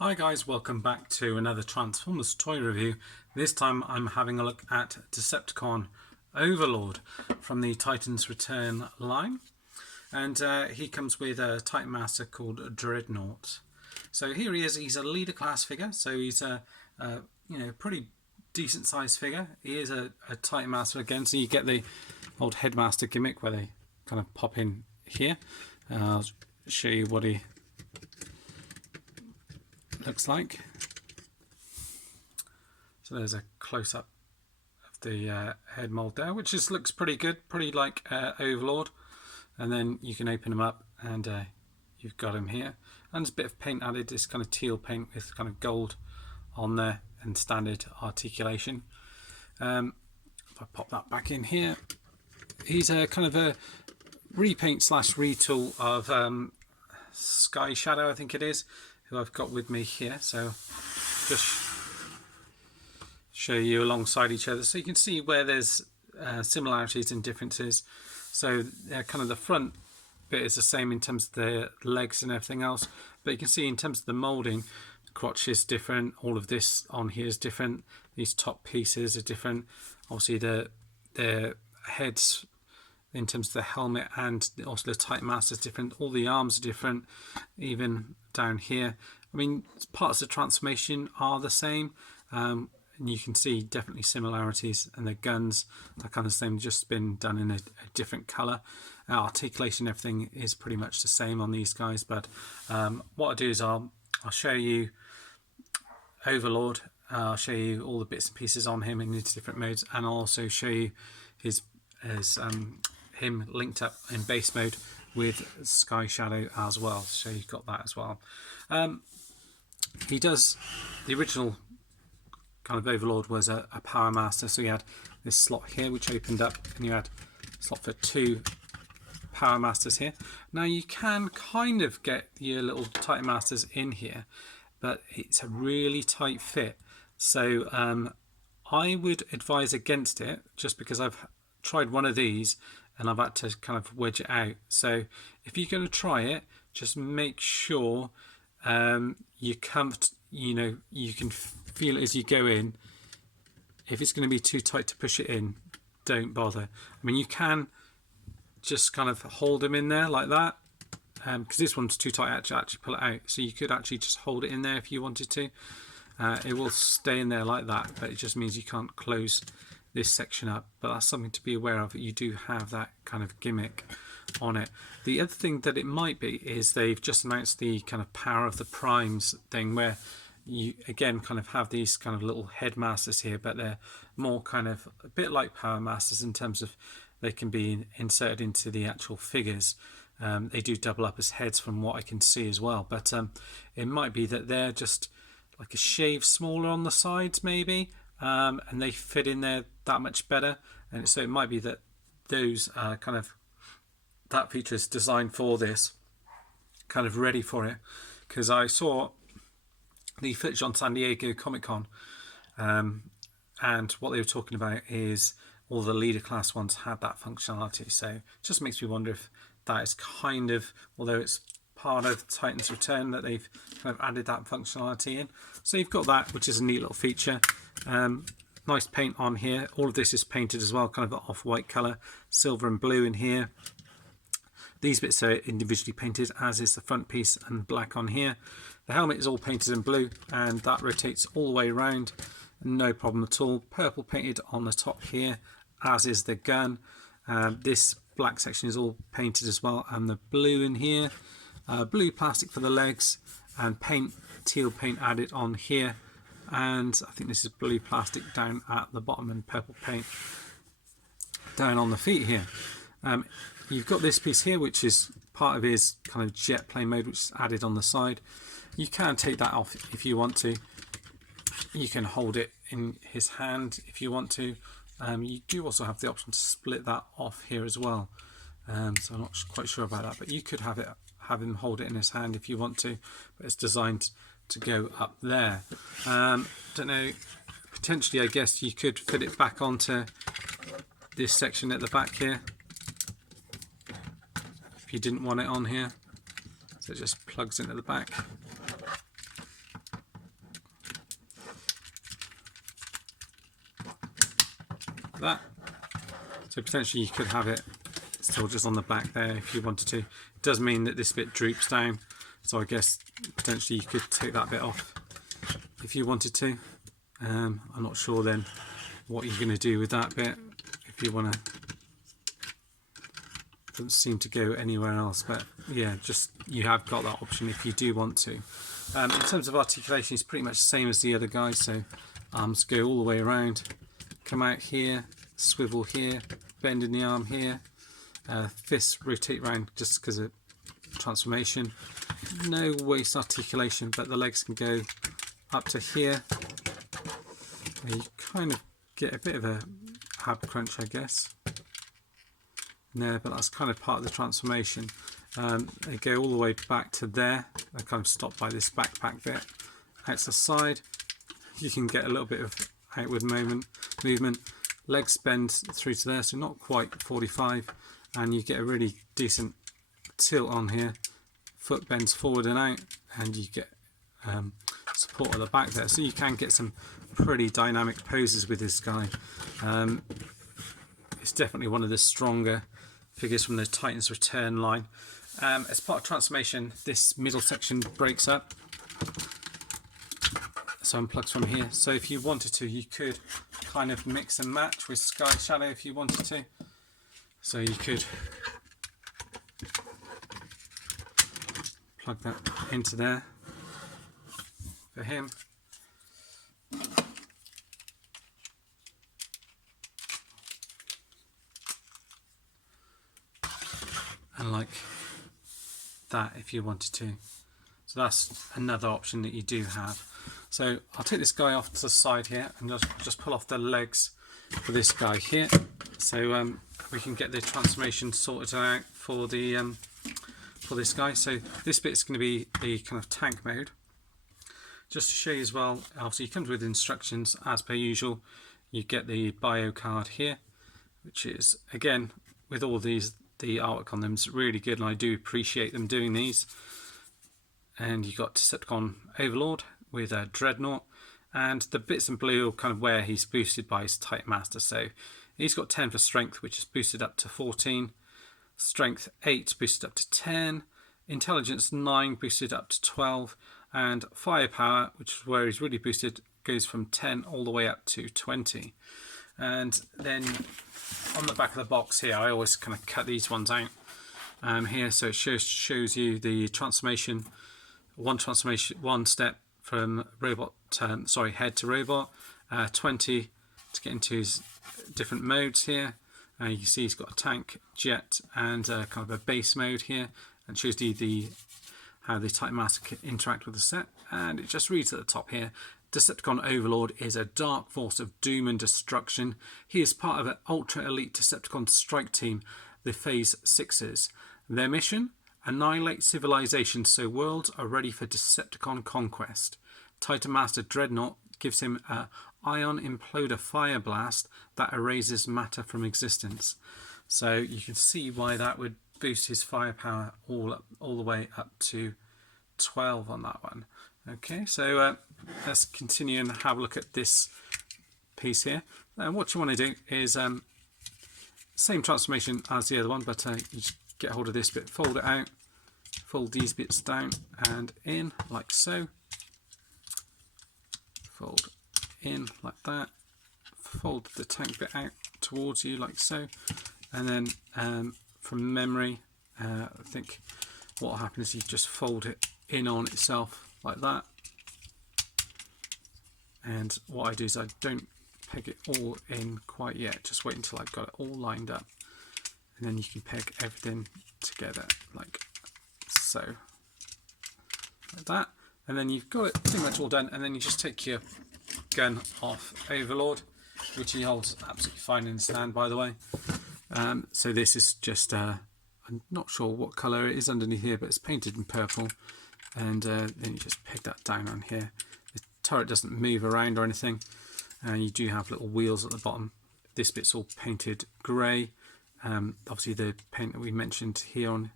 Hi guys, welcome back to another Transformers toy review. This time I'm having a look at Decepticon Overlord from the Titan's Return line, and he comes with a Titan Master called Dreadnaut. So here he is. He's a Leader Class figure, so he's a pretty decent sized figure. He is a Titan Master again, so you get the old Headmaster gimmick where they kind of pop in here. I'll show you what he looks like. So there's a close-up of the head mold there, which just looks pretty good, pretty like Overlord. And then you can open him up and you've got him here, and there's a bit of paint added, this kind of teal paint with kind of gold on there and standard articulation. If I pop that back in here, he's a kind of a repaint slash retool of Sky Shadow, I think it is, who I've got with me here. So just show you alongside each other so you can see where there's similarities and differences. So kind of the front bit is the same in terms of the legs and everything else, but you can see in terms of the moulding, the crotch is different, all of this on here is different, these top pieces are different, obviously the heads in terms of the helmet and also the Titan Master is different, all the arms are different, even down here. I mean, parts of the transformation are the same, and you can see definitely similarities, and the guns are kind of the same, just been done in a different colour. Articulation, everything is pretty much the same on these guys, but what I'll do is I'll show you Overlord, I'll show you all the bits and pieces on him in his different modes, and I'll also show you him linked up in base mode with Sky Shadow as well, so you've got that as well. He does, the original kind of Overlord was a Power Master, so you had this slot here which opened up, and you had a slot for two Power Masters here. Now you can kind of get your little Titan Masters in here, but it's a really tight fit, so I would advise against it, just because I've tried one of these and I've had to kind of wedge it out. So if you're going to try it, just make sure you can feel it as you go in. If it's going to be too tight to push it in, don't bother. I mean, you can just kind of hold them in there like that, because this one's too tight to actually pull it out, so you could actually just hold it in there if you wanted to. It will stay in there like that, but it just means you can't close this section up, but that's something to be aware of. You do have that kind of gimmick on it. The other thing that it might be is they've just announced the kind of Power of the Primes thing, where you again kind of have these kind of little headmasters here, but they're more kind of a bit like Power Masters in terms of they can be inserted into the actual figures. They do double up as heads from what I can see as well, but it might be that they're just like a shade smaller on the sides maybe, and they fit in there that much better, and so it might be that those kind of that feature is designed for this, kind of ready for it, because I saw the footage on San Diego Comic-Con, and what they were talking about is all the Leader Class ones had that functionality, so it just makes me wonder if that is kind of, although it's part of Titan's Return, that they've kind of added that functionality in. So you've got that, which is a neat little feature. Nice paint on here. All of this is painted as well, kind of off-white colour, silver and blue in here. These bits are individually painted, as is the front piece, and black on here. The helmet is all painted in blue, and that rotates all the way around, no problem at all. Purple painted on the top here, as is the gun. This black section is all painted as well, and the blue in here. Blue plastic for the legs, and teal paint added on here, and I think this is blue plastic down at the bottom, and purple paint down on the feet here. You've got this piece here, which is part of his kind of jet plane mode, which is added on the side. You can take that off if you want to. You can hold it in his hand if you want to. You do also have the option to split that off here as well. So I'm not quite sure about that, but you could have him hold it in his hand if you want to, but it's designed to go up there. Don't know, potentially I guess you could fit it back onto this section at the back here if you didn't want it on here, so it just plugs into the back. like that. So potentially you could have it still just on the back there if you wanted to. It does mean that this bit droops down, so I guess potentially you could take that bit off if you wanted to. I'm not sure then what you're going to do with that bit if you want to. Doesn't seem to go anywhere else, but yeah, just you have got that option if you do want to. In terms of articulation, it's pretty much the same as the other guys. So arms go all the way around, come out here, swivel here, bend in the arm here, fists rotate around just because of transformation. No waist articulation, but the legs can go up to here. You kind of get a bit of a ab crunch, I guess. No, but that's kind of part of the transformation. They go all the way back to there. They're kind of stopped by this backpack bit. Out to the side, you can get a little bit of outward movement. Legs bend through to there, so not quite 45, and you get a really decent tilt on here. Foot bends forward and out, and you get support at the back there, so you can get some pretty dynamic poses with this guy. It's definitely one of the stronger figures from the Titan's Return line. As part of transformation, this middle section breaks up, so unplugs from here. So if you wanted to, you could kind of mix and match with Sky Shadow if you wanted to. So you could plug that into there for him. And like that if you wanted to. So that's another option that you do have. So I'll take this guy off to the side here and just pull off the legs for this guy here. So we can get the transformation sorted out for the for this guy. So this bit's going to be the kind of tank mode. Just to show you as well, obviously it comes with instructions as per usual. You get the bio card here, which is again with all these, the artwork on them is really good, and I do appreciate them doing these. And you've got Decepticon Overlord with a Dreadnaut, and the bits in blue are kind of where he's boosted by his Titan Master. So he's got 10 for strength, which is boosted up to 14, strength 8 boosted up to 10, intelligence 9 boosted up to 12, and firepower, which is where he's really boosted, goes from 10 all the way up to 20. And then on the back of the box here, I always kind of cut these ones out here, so it shows you the transformation, one step from robot, head to robot, 20 to get into his different modes here. You can see he's got a tank, jet, and kind of a base mode here, and shows you how the Titan Master can interact with the set. And it just reads at the top here: Decepticon Overlord is a dark force of doom and destruction. He is part of an ultra-elite Decepticon strike team, the Phase 6s. Their mission? Annihilate civilization so worlds are ready for Decepticon conquest. Titan Master Dreadnaut gives him a ion-imploder fireblast that erases matter from existence. So you can see why that would boost his firepower all the way up to 12 on that one. Okay, so let's continue and have a look at this piece here. And what you want to do is same transformation as the other one, but you just get hold of this bit, fold it out, fold these bits down and in like so, fold in like that, fold the tank bit out towards you like so, and then from memory, I think what will happen is you just fold it in on itself like that. And what I do is I don't peg it all in quite yet, just wait until I've got it all lined up, and then you can peg everything together like so, like that. And then you've got it pretty much all done, and then you just take your gun off Overlord, which he holds absolutely fine in his hand, by the way. So this is just I'm not sure what colour it is underneath here, but it's painted in purple, and then you just peg that down on here. The turret doesn't move around or anything, and you do have little wheels at the bottom. This bit's all painted grey, obviously the paint that we mentioned here on,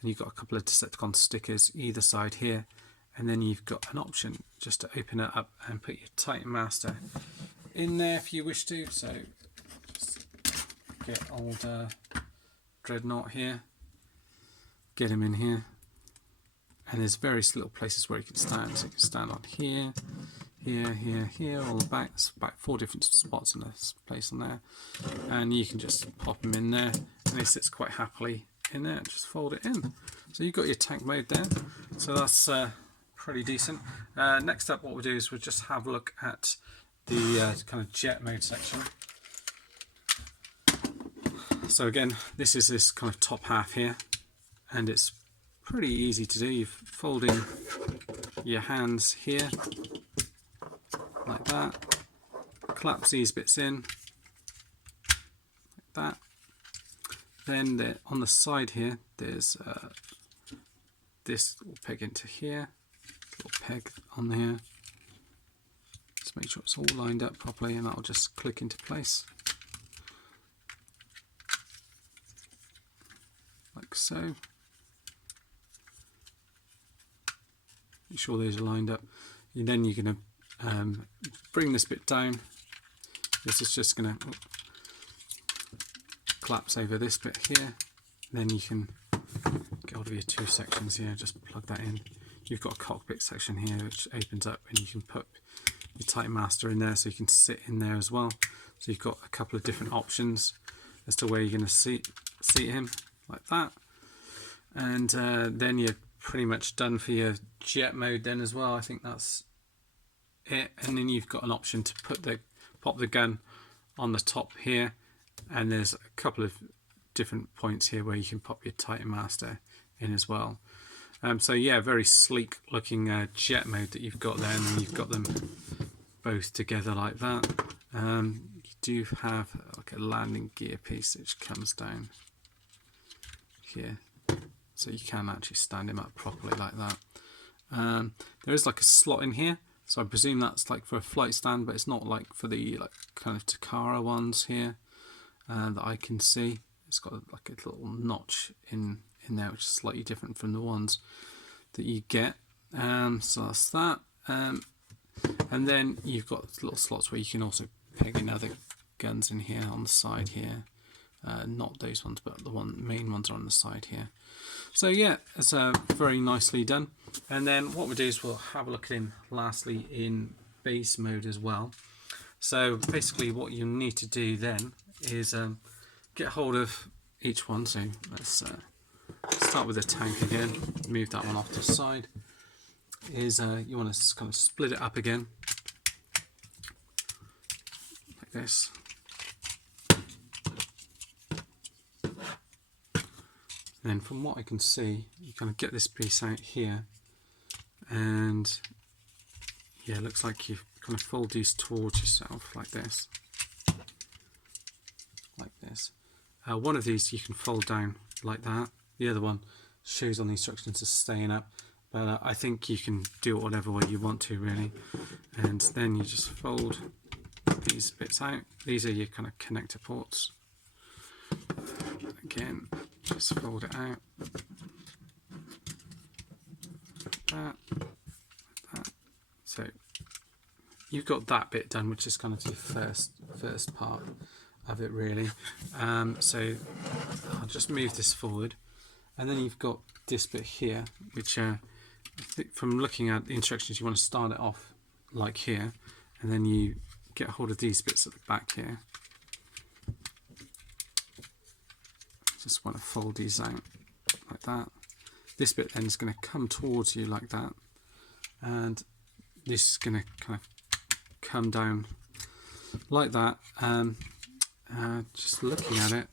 and you've got a couple of Decepticon stickers either side here, and then you've got an option just to open it up and put your Titan Master in there if you wish to. So get old Dreadnaut here, get him in here, and there's various little places where you can stand. So you can stand on here, here, here, here, all the back. There's about 4 different spots in this place on there, and you can just pop him in there, and he sits quite happily in there. Just fold it in. So you've got your tank mode there. So that's pretty decent. Next up, what we'll do is we'll just have a look at the kind of jet mode section. So again, this is this kind of top half here, and it's pretty easy to do. You fold in your hands here like that, collapse these bits in like that. Then on the side here, there's this will peg into here, little peg on here. Just make sure it's all lined up properly, and that'll just click into place like so. Make sure those are lined up. And then you're going to bring this bit down. This is just going to collapse over this bit here. Then you can get hold of your 2 sections here, just plug that in. You've got a cockpit section here which opens up, and you can put your Titan Master in there, so you can sit in there as well. So you've got a couple of different options as to where you're going to seat him, like that. And then you're pretty much done for your jet mode then as well. I think that's it. And then you've got an option to pop the gun on the top here, and there's a couple of different points here where you can pop your Titan Master in as well. So yeah, very sleek looking jet mode that you've got there, and then you've got them both together like that. You do have like a landing gear piece which comes down here, so you can actually stand him up properly like that. There is like a slot in here, so I presume that's like for a flight stand, but it's not like for the kind of Takara ones here that I can see. It's got like a little notch in there, which is slightly different from the ones that you get. So that's that. And then you've got little slots where you can also peg in other guns in here on the side here. Not those ones, but the main ones are on the side here. So yeah, it's very nicely done. And then what we'll do is we'll have a look at him lastly in base mode as well. So basically what you need to do then is get hold of each one. So let's start with the tank again, move that one off to the side. You want to kind of split it up again like this. And then from what I can see, you kind of get this piece out here, and yeah, it looks like you kind of fold these towards yourself like this. Like this. One of these you can fold down like that. The other one shows on the instructions as staying up, but I think you can do it whatever way you want to really. And then you just fold these bits out. These are your kind of connector ports. Again, just fold it out like that, like that. So you've got that bit done, which is kind of the first part of it really. So I'll just move this forward, and then you've got this bit here, which I think from looking at the instructions you want to start it off like here, and then you get hold of these bits at the back here. Just want to fold these out like that. This bit then is going to come towards you like that, and this is going to kind of come down like that. Just looking at it,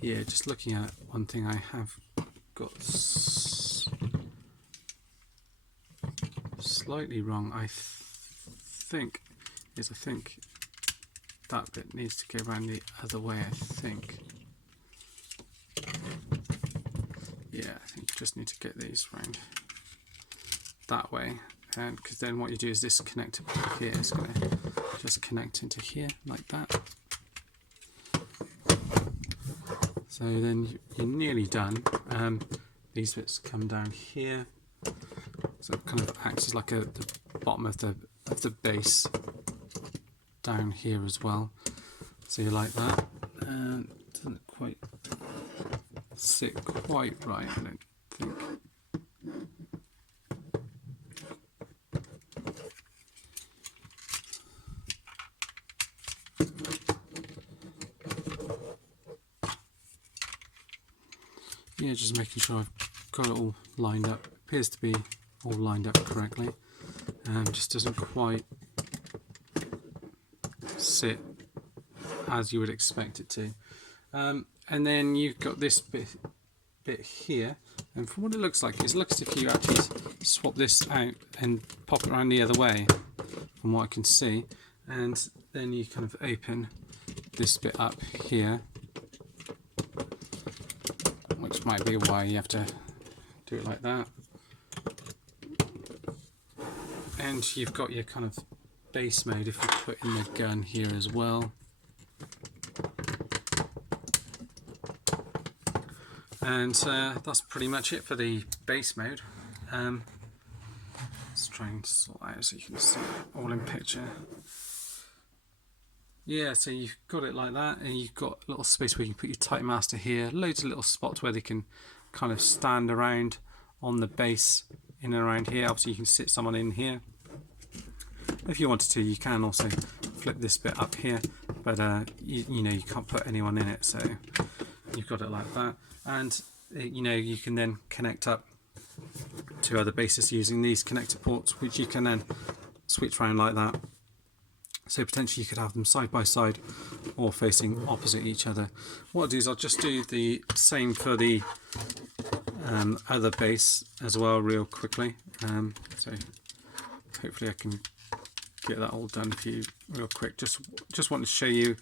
yeah, just looking at it, one thing I have got slightly wrong, I think that bit needs to go around the other way, I think. Yeah, I think you just need to get these round that way, and because then what you do is this connector here is going to just connect into here like that. So then you're nearly done. These bits come down here, so it kind of acts as like the bottom of the base down here as well. So you like that. Doesn't quite sit quite right, I don't think. Yeah, just making sure I've got it all lined up. Appears to be all lined up correctly. Just doesn't quite sit as you would expect it to. And then you've got this bit here, and from what it looks like, it looks as if you actually swap this out and pop it around the other way, from what I can see, and then you kind of open this bit up here, which might be why you have to do it like that. And you've got your kind of base mode if you put in the gun here as well. And that's pretty much it for the base mode. Let's try and sort out so you can see it all in picture. Yeah, so you've got it like that, and you've got a little space where you can put your Tight Master here, loads of little spots where they can kind of stand around on the base in and around here. Obviously you can sit someone in here. If you wanted to, you can also flip this bit up here, but you know, you can't put anyone in it, so you've got it like that. And you know, you can then connect up to other bases using these connector ports, which you can then switch around like that. So potentially you could have them side by side or facing opposite each other. What I'll do is I'll just do the same for the other base as well real quickly. So hopefully I can get that all done for you real quick. Just want to show you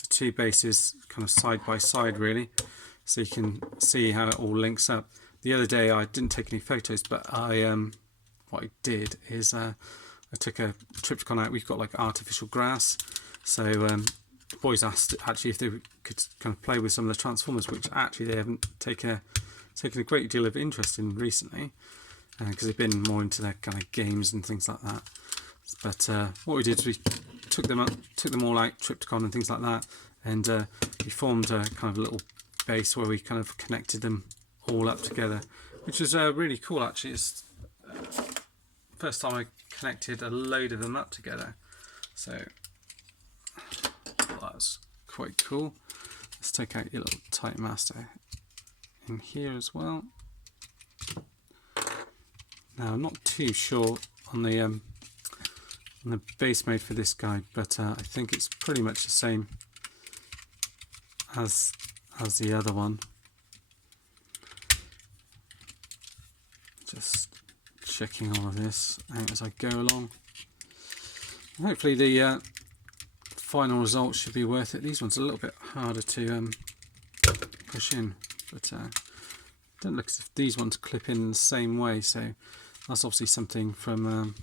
the two bases kind of side by side really, so you can see how it all links up. The other day I didn't take any photos, but what I did is I took a Tripticon out. We've got like artificial grass, so the boys asked actually if they could kind of play with some of the transformers, which actually they haven't taken a great deal of interest in recently, because they've been more into their kind of games and things like that. But what we did is we took them all out, Tripticon and things like that, and we formed a kind of little base where we kind of connected them all up together, which was really cool actually. It's first time I connected a load of them up together, so that's quite cool. Let's take out your little Tight Master in here as well. Now I'm not too sure on the base mode for this guy, but I think it's pretty much the same as the other one. Just checking all of this out as I go along. And hopefully the final result should be worth it. These ones are a little bit harder to push in, but don't look as if these ones clip in the same way, so that's obviously something from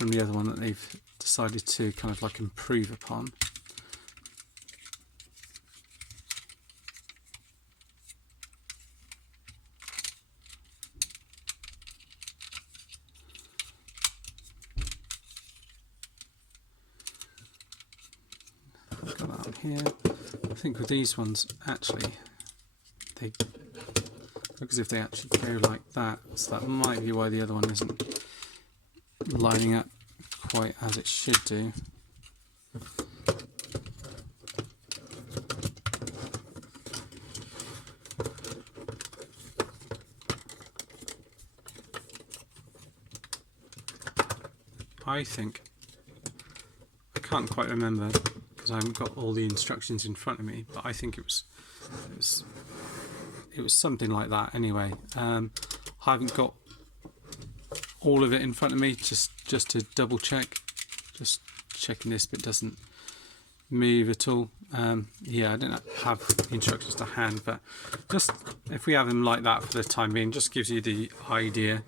the other one that they've decided to kind of like improve upon. Got that on here. I think with these ones actually they look as if they actually go like that, so that might be why the other one isn't lining up quite as it should do. I think, I can't quite remember because I haven't got all the instructions in front of me, but I think it was something like that anyway. I haven't got all of it in front of me just to double check, just checking this bit doesn't move at all. Yeah, I don't have the instructions to hand, but just if we have them like that for the time being, just gives you the idea.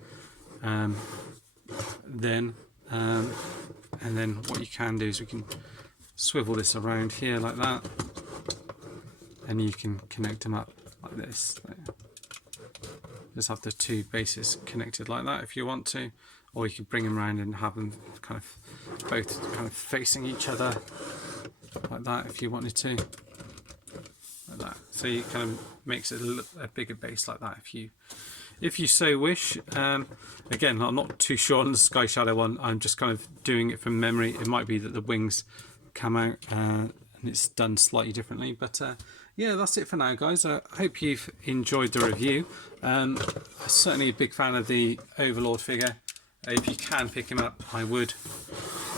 Then and then what you can do is we can swivel this around here like that, and you can connect them up like this. Just have the two bases connected like that if you want to, or you could bring them around and have them kind of both kind of facing each other like that if you wanted to, like that. So you kind of makes it a bigger base like that if you so wish. Again, I'm not too sure on the Sky Shadow one. I'm just kind of doing it from memory. It might be that the wings come out and it's done slightly differently, but yeah, that's it for now, guys. I hope you've enjoyed the review. I'm certainly a big fan of the Overlord figure. If you can pick him up, I would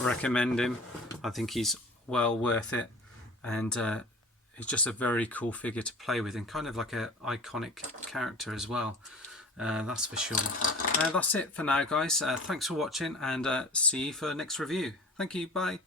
recommend him. I think he's well worth it, and he's just a very cool figure to play with, and kind of like an iconic character as well. That's for sure. That's it for now, guys. Thanks for watching, and see you for the next review. Thank you. Bye.